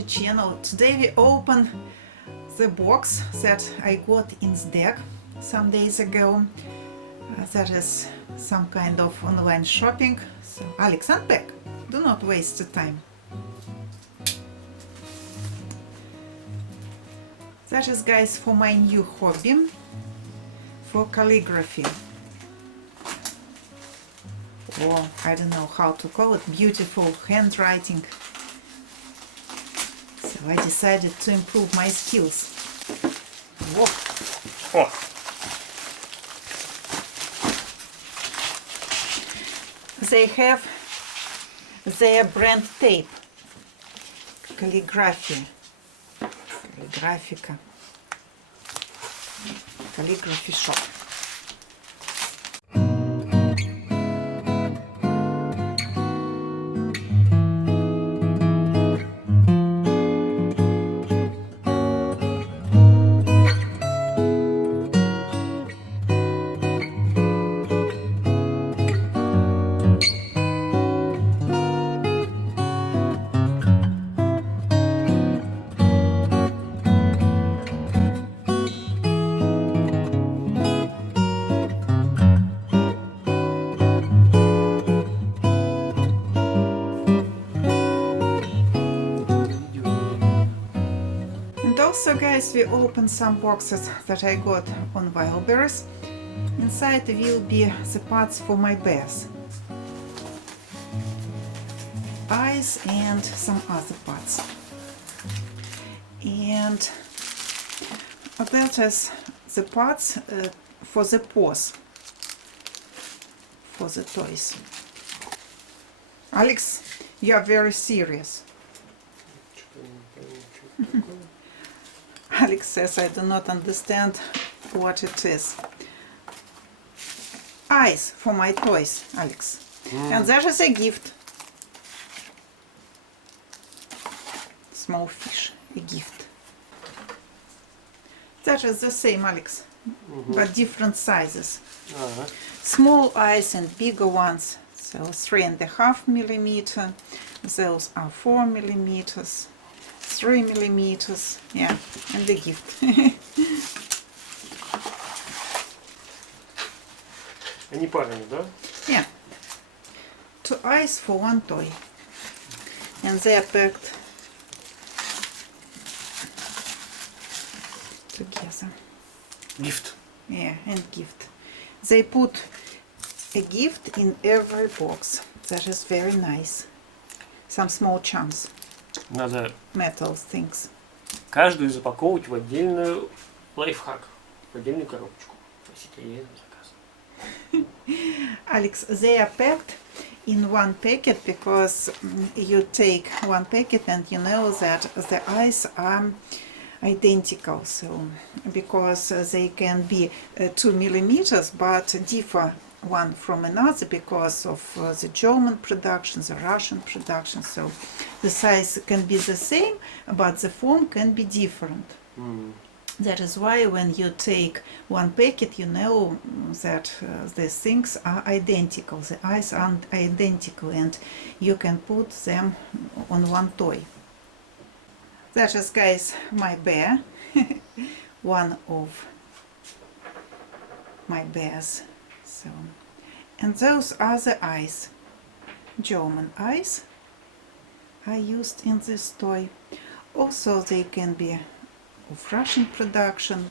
Natasha channel. Today we open the box that I got in Zdek some days ago. That is some kind of online shopping. So Alex, unpack. Do not waste the time. That is, guys, for my new hobby, for calligraphy. Or I don't know how to call it, beautiful handwriting. So I decided to improve my skills. Whoa. Oh. They have their brand tape. Calligraphy. Calligraphica. Calligraphy shop. Also, guys, we opened some boxes that I got on Wildberries. Inside will be the parts for my bears, eyes and some other parts. And that is the parts for the paws, for the toys. Alex, you are very serious. Alex says I do not understand what it is. Eyes for my toys, Alex. And that is a gift. Small fish, a gift. That is the same, Alex, but different sizes. Small eyes and bigger ones. So 3.5 millimeter. Those are 4 millimeters. 3 millimeters, yeah, and the gift. Они парные, да? Yeah. 2 eyes for 1 toy. And they are packed together. Gift. Yeah, and gift. They put a gift in every box. That is very nice. Some small chunks. Надо Metal things. каждую запаковывать в отдельную лайфхак, в отдельную коробочку. Просите ей на заказ. Alex, they are packed in one packet because you take one packet and you know that the eyes are identical. So because they can be 2 millimeters but differ one from another because of the German production, the Russian production. So the size can be the same, but the form can be different. That is why when you take one packet, you know that the things are identical, the eyes are identical, and you can put them on one toy. That is, guys, my bear, one of my bears. So, and those are the eyes, German eyes are used in this toy. Also, they can be of Russian production.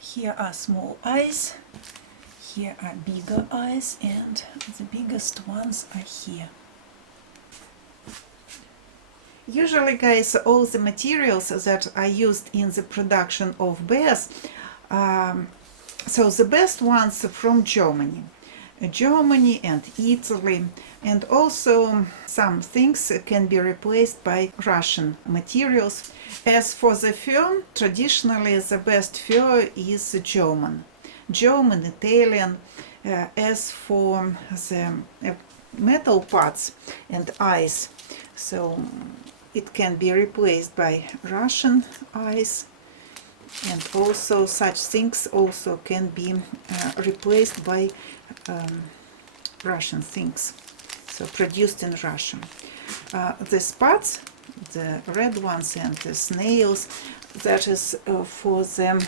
Here are small eyes, here are bigger eyes, and the biggest ones are here. Usually, guys, all the materials that are used in the production of bears, so the best ones from Germany and Italy, and also some things can be replaced by Russian materials. As for the fur, traditionally the best fur is German, Italian. As for the metal parts and eyes, so it can be replaced by Russian ice, and also such things also can be replaced by Russian things, so produced in Russia. The spots, the red ones and the snails, that is for the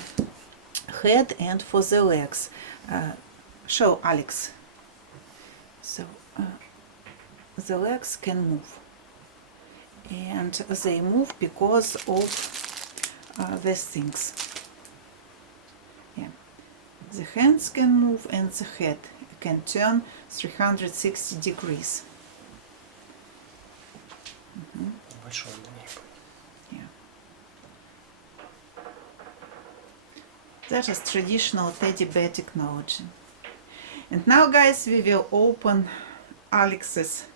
head and for the legs. Show Alex. So the legs can move, and they move because of these things. Yeah. The hands can move and the head can turn 360 degrees. Большой на ней. Yeah. That is traditional teddy bear technology. And now, guys, we will open Alex's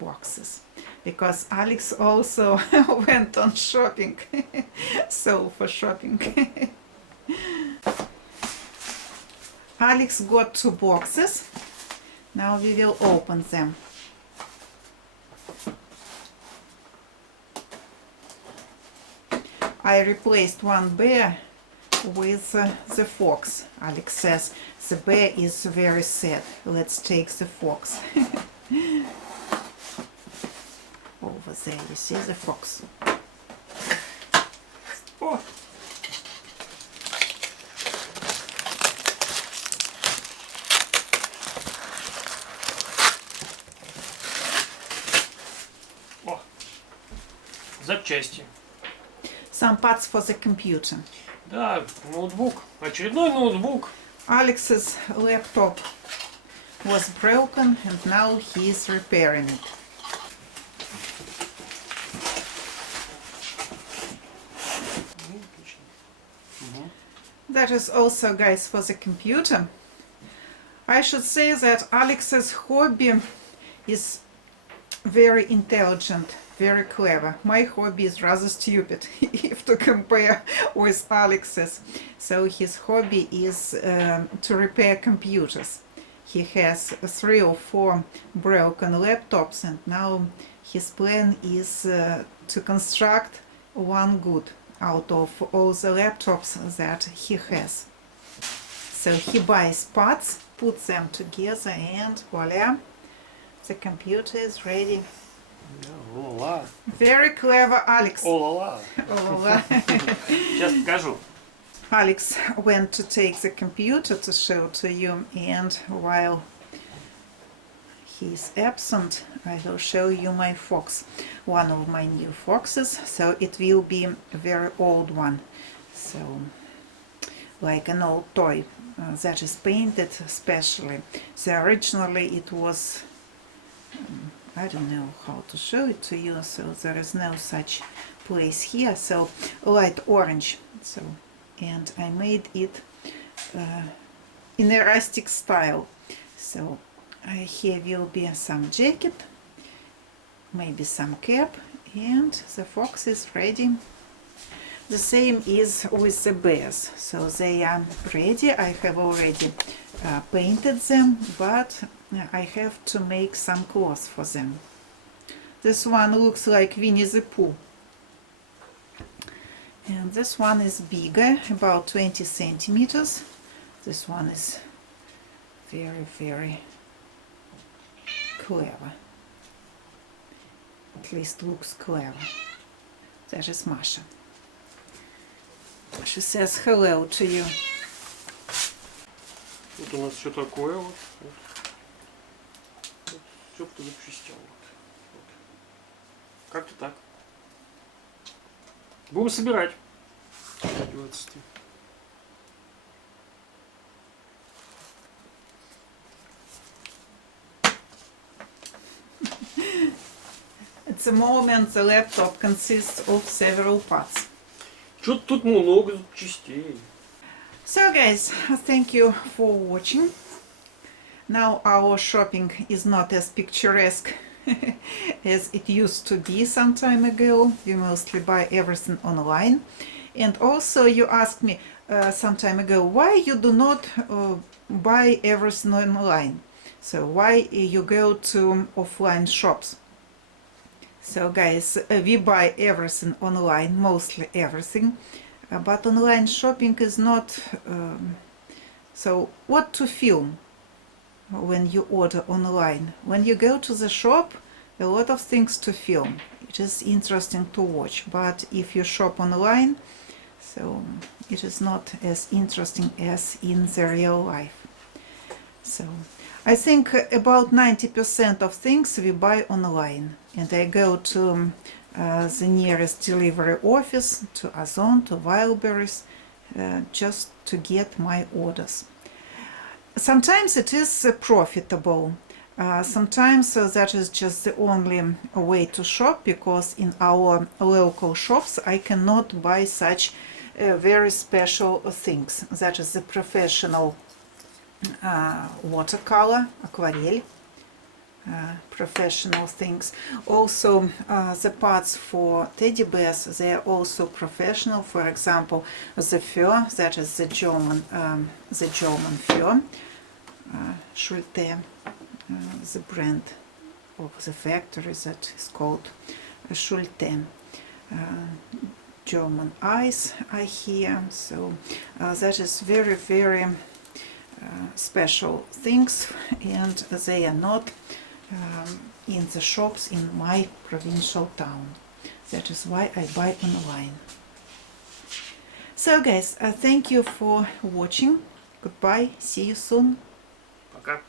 boxes, because Alex also went on shopping. So for shopping. Alex got 2 boxes. Now we will open them. I replaced one bear with the fox. Alex says the bear is very sad. Let's take the fox. Over there, you see the fox. Oh. О, запчасти. Some parts for the computer. Да, ноутбук. Очередной ноутбук. Alex's laptop was broken and now he is repairing it. That is also, guys, for the computer. I should say that Alex's hobby is very intelligent, very clever. My hobby is rather stupid if to compare with Alex's. So his hobby is to repair computers. He has 3 or 4 broken laptops, and now his plan is to construct one good out of all the laptops that he has. So he buys parts, puts them together, and voila, the computer is ready. О-ла-ла. Very clever, Alex. О-ла-ла. Oh, Сейчас покажу. Alex went to take the computer to show to you, and while he's absent, I will show you my fox, one of my new foxes. So it will be a very old one, so like an old toy that is painted specially. So originally it was I don't know how to show it to you, so there is no such place here. So light orange, so, and I made it in a rustic style. So here will be some jacket, maybe some cap, and the fox is ready. The same is with the bears, so they are ready. I have already painted them, but I have to make some clothes for them. This one looks like Winnie the Pooh, and this one is bigger, about 20 centimeters. This one is very, very clever. At least looks clever. That is Masha. She says hello to you. Вот у нас все такое вот. Все кто запчастей. Вот. Как-то так. Будем собирать. 20. At the moment the laptop consists of several parts. Что-то тут много запчастей. So guys, thank you for watching. Now our shopping is not as picturesque as it used to be some time ago. We mostly buy everything online. And also you asked me some time ago why you do not buy everything online. So why you go to offline shops. So guys, we buy everything online, mostly everything, but online shopping is not so what to film when you order online. When you go to the shop, a lot of things to film. It is interesting to watch, but if you shop online, so it is not as interesting as in the real life. So I think about 90% of things we buy online, and I go to the nearest delivery office, to Ozon, to Wildberries, just to get my orders. Sometimes it is profitable. Sometimes that is just the only way to shop, because in our local shops I cannot buy such very special things. That is the professional watercolor, aquarelle, professional things. Also, the parts for teddy bears, they are also professional. For example, the fur, that is the German fur, Schulte, the brand of the factory that is called Schulte. German eyes are here, so that is very, very special things, and they are not in the shops in my provincial town. That is why I buy online. So guys, thank you for watching. Goodbye, see you soon. Пока.